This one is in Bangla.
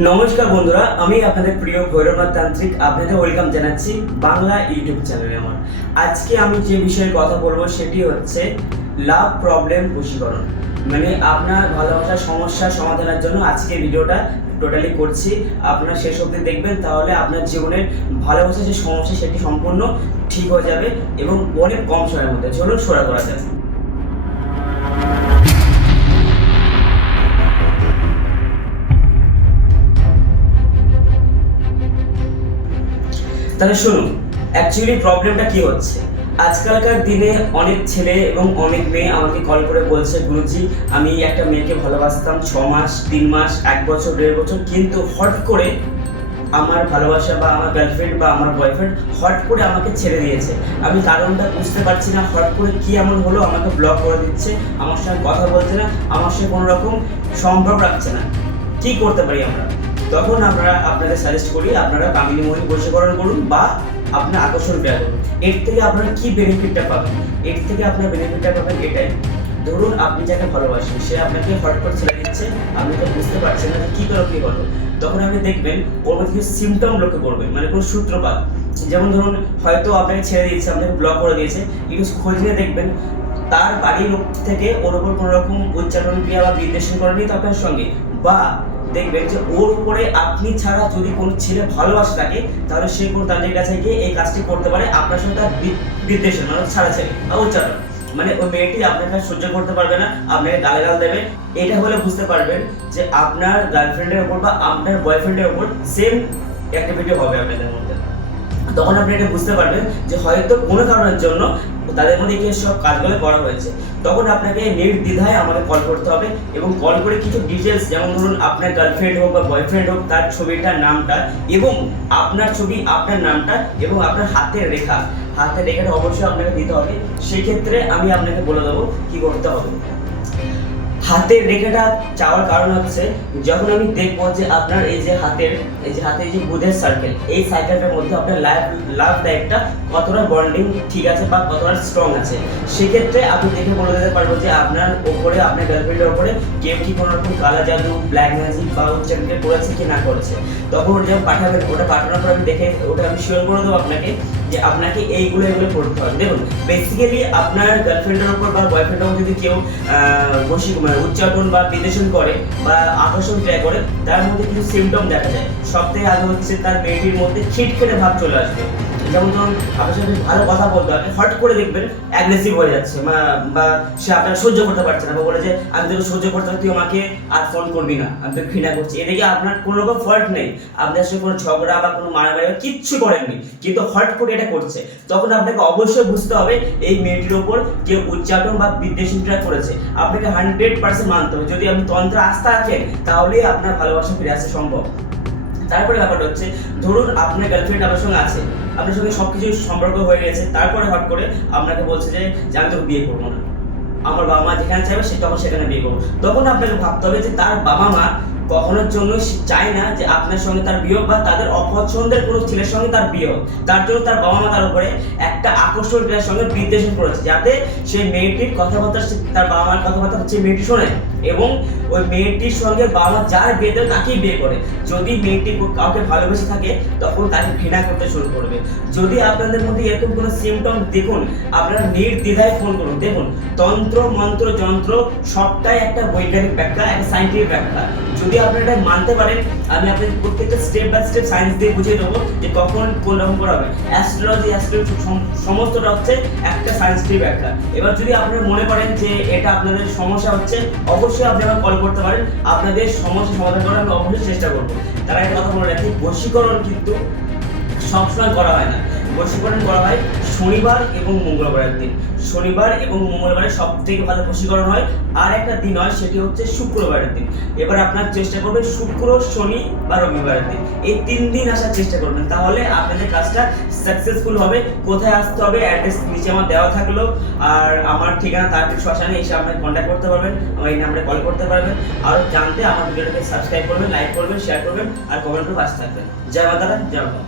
নমস্কার বন্ধুরা, আমি আপনাদের প্রিয় ভৈরবনাথ তান্ত্রিক আপনাদের ওয়েলকাম জানাচ্ছি বাংলা ইউটিউব চ্যানেলে। আজকে আমি যে বিষয়ে কথা বলবো সেটি হচ্ছে লাভ প্রবলেম বশীকরণ। মানে আপনার ভালোবাসার সমস্যার সমাধানের জন্য আজকে ভিডিওটা টোটালি করছি। আপনারা শেষ অবধি দেখবেন, তাহলে আপনার জীবনের ভালোবাসার যে সমস্যা সেটি সম্পূর্ণ ঠিক হয়ে যাবে এবং অনেক কম সময়ের মধ্যে। চলুন শুরু করা যাবে। তাহলে শুনুন, অ্যাকচুয়ালি প্রবলেমটা কি হচ্ছে। আজকালকার দিনে অনেক ছেলে এবং অনেক মেয়ে আমাকে কল করে বলছে, গুরুজি আমি একটা মেয়েকে ভালোবাসতাম 6 মাস, 3 মাস, 1 বছর, 1.5 বছর, কিন্তু হট করে আমার ভালোবাসা বা আমার গার্লফ্রেন্ড বা আমার বয়ফ্রেন্ড হট করে আমাকে ছেড়ে দিয়েছে। আমি কারণটা বুঝতে পারছি না, হট করে কি এমন হলো আমাকে ব্লক করে দিচ্ছে, আমার সঙ্গে কথা বলছে না, আমার সঙ্গে কোনো রকম সম্পর্ক রাখছে না। কি করতে পারি আমরা? তখন আমরা আপনাদের সাজেস্ট করি আপনারা কামিনী মোহিনী বশীকরণ করুন বা আপনার আকর্ষণ ক্রিয়া করুন। এর থেকে আপনারা কি বেনিফিটটা পাবেন? এর থেকে আপনার বেনিফিটটা পাবেন এটাই, ধরুন আপনি যাকে ভালোবাসেন সে আপনাকে হট করে ছেড়ে দিচ্ছে, আপনি তো বুঝতে পারছেন না কি করো কি করো, তখন আপনি দেখবেন ওর মধ্যে কিছু সিমটম লক্ষ্য করবেন, মানে কোনো সূত্রপাত। যেমন ধরুন হয়তো আপনাকে ছেড়ে দিয়েছে, আপনাকে ব্লক করে দিয়েছে, একটু খোঁজ নিয়ে দেখবেন তার বাড়ির লোক থেকে ওর উপর কোনো রকম উচ্চারণ ক্রিয়া বা বিদ্বেষণ করেনি তো আপনার সঙ্গে, বা দেখবেন যে ওর উপরে আপনি ছাড়া যদি কোনো ছেলে ভালোবাসে থাকে তাহলে সে কোন তাদের কাছে গিয়ে এই কাজটি করতে পারে আপনার সঙ্গে তার বিদ্বেষণ মানে ছাড়া ছেলে বা উচ্চারণ, মানে ওই মেয়েটি আপনার কাছে সহ্য করতে পারবে না, আপনাকে গালাগাল দেবে। এটা হলে বুঝতে পারবেন যে আপনার গার্লফ্রেন্ডের ওপর বা আপনার বয়ফ্রেন্ডের ওপর সেম অ্যাক্টিভিটি হবে আপনাদের মধ্যে। তখন আপনি এটা বুঝতে পারবেন যে হয়তো কোনো কারণের জন্য তাদের মধ্যে এই সব কাজগুলো করা হয়েছে। তখন আপনাকে নির্দ্বিধায় আমাকে কল করতে হবে এবং কল করে কিছু ডিটেলস, যেমন ধরুন আপনার গার্লফ্রেন্ড হোক বা বয়ফ্রেন্ড হোক তার ছবিটা, নামটা এবং আপনার ছবি, আপনার নামটা এবং আপনার হাতের রেখাটা অবশ্যই আপনাকে দিতে হবে। সেক্ষেত্রে আমি আপনাকে বলে দেবো কি করতে হবে। হাতের রেখাটা চাওয়ার কারণ হচ্ছে, যখন আমি দেখবো যে আপনার এই যে হাতের যে বুধের সার্কেল, এই সার্কেলটার মধ্যে আপনার লাভ লাইফটা কতটা বন্ডিং ঠিক আছে বা কতটা স্ট্রং আছে, সেক্ষেত্রে আপনি দেখে বলে দিতে পারবো যে আপনার ওপরে, আপনার গার্লফ্রেন্ডের ওপরে কেউ কি কোনো রকম কালা জাদু, ব্ল্যাক ম্যাজিক বা উচ্চারণকে করেছে কি না করেছে। তখন ওটা যখন পাঠাবেন, ওটা পাঠানোর পর আমি দেখে ওটা আমি শিওর করে দেবো আপনাকে যে আপনাকে এইগুলো করতে হবে। দেখুন বেসিক্যালি আপনার গার্লফ্রেন্ডের ওপর বা বয়ফ্রেন্ডের ওপর যদি কেউ উচ্চারণ বা বিদেশন করে বা আকর্ষণ ক্রিয়া করে, তার মধ্যে কিছু সিমটম দেখা যায়। সবথেকে আগে হচ্ছে তার মেয়েটির মধ্যে খিটখিটে ভাব চলে আসবে। যেমন ধরুন আপনার সাথে ভালো কথা বলতে হবে, হট করে দেখবেন অ্যাগ্রেসিভ হয়ে যাচ্ছে বা সে আপনার সহ্য করতে পারছে না, বা বলে যে আমি তোকে সহ্য করতে পারছি, তুই আমাকে আর ফোন করবি না, আমি তোকে ঘৃণা করছি। এদিকে আপনার কোনো রকম ফল্ট নেই, আপনার সাথে কোনো ঝগড়া বা কোনো মারামারি কিচ্ছু করেননি, কিন্তু হট করে এটা করছে। তখন আপনাকে অবশ্যই বুঝতে হবে এই মেয়েটির ওপর কেউ উচ্চারণ বা বিদ্বেষণটা করেছে। আপনাকে 100% মানতে হবে। যদি আপনি তন্ত্রে আস্থা রাখেন তাহলেই আপনার ভালোবাসা ফিরে আসা সম্ভব। তারপরে ব্যাপারটা হচ্ছে, ধরুন আপনার গার্লফ্রেন্ড আপনার সঙ্গে আছে, আপনার সঙ্গে সবকিছু সম্পর্ক হয়ে গেছে, তারপরে হট করে আপনাকে বলছে যে আমি তোকে বিয়ে করবো না, আমার বাবা মা যেখানে চাইবে সে তখন সেখানে বিয়ে করবো। তখন আপনাকে ভাবতে হবে যে তার বাবা মা কখনোর জন্য চায় না যে আপনার সঙ্গে তার বিয়ে হোক বা তাদের অপছন্দের কোনো ছেলের সঙ্গে তার বিয়ে হোক। তার জন্য তার বাবা মা তার উপরে একটা আকর্ষণ ক্রিয়ার সঙ্গে বিদ্বেষণ করেছে, যাতে সেই মেয়েটির কথাবার্তা, তার বাবা মার কথাবার্তা হচ্ছে মেয়েটি শোনে এবং ওই মেয়েটির সঙ্গে বাবা মা যার বিয়ে দেবে তাকেই বিয়ে করে। যদি মেয়েটি কাউকে ভালোবেসে থাকে তখন তাকে ঘৃণা করতে শুরু করবে। যদি আপনাদের মধ্যে এরকম কোনো সিমটম দেখুন, আপনারা নির্দ্বিধায় ফোন করুন। দেখুন তন্ত্র মন্ত্র যন্ত্র সবটাই একটা বৈজ্ঞানিক ব্যাখ্যা, একটা সাইন্টিফিক ব্যাখ্যা। যদি আপনারা এটা মানতে পারেন, আমি আপনাদের প্রত্যেকটা স্টেপ বাই স্টেপ সায়েন্স দিয়ে বুঝিয়ে দেবো যে কখন কোন রকম করা হবে। অ্যাস্ট্রোলজি সমস্তটা হচ্ছে একটা সায়েন্সটিফিক ব্যাখ্যা। এবার যদি আপনারা মনে করেন যে এটা আপনাদের সমস্যা হচ্ছে, অবশ্যই আপনারা কল করতে পারেন, আপনাদের সমস্যা সমাধান করার আমি অবশ্যই চেষ্টা করবো। তারা একটা কথা বলে রাখি, বশীকরণ কিন্তু সবসময় করা হয় না। বশীকরণ করা হয় শনিবার এবং মঙ্গলবারের দিন। শনিবার এবং মঙ্গলবারে সব থেকে ভালো বশীকরণ হয়। আর একটা দিন হয়, সেটি হচ্ছে শুক্রবারের দিন। এবার আপনার চেষ্টা করবেন শুক্র, শনি বা রবিবারের দিন, এই 3 দিন আসার চেষ্টা করবেন, তাহলে আপনাদের কাজটা সাকসেসফুল হবে। কোথায় আসতে হবে অ্যাড্রেস নিচে আমার দেওয়া থাকলো, আর আমার ঠিকানা তারপর শ্মশানে এসে আপনাকে কন্ট্যাক্ট করতে পারবেন, আমার এই নাম্বারে কল করতে পারবেন। আর জানতে আমার ভিডিওটাকে সাবস্ক্রাইব করবেন, লাইক করবেন, শেয়ার করবেন আর কমেন্ট করে পাশে থাকবেন। জয় মাতারা, জয় মা।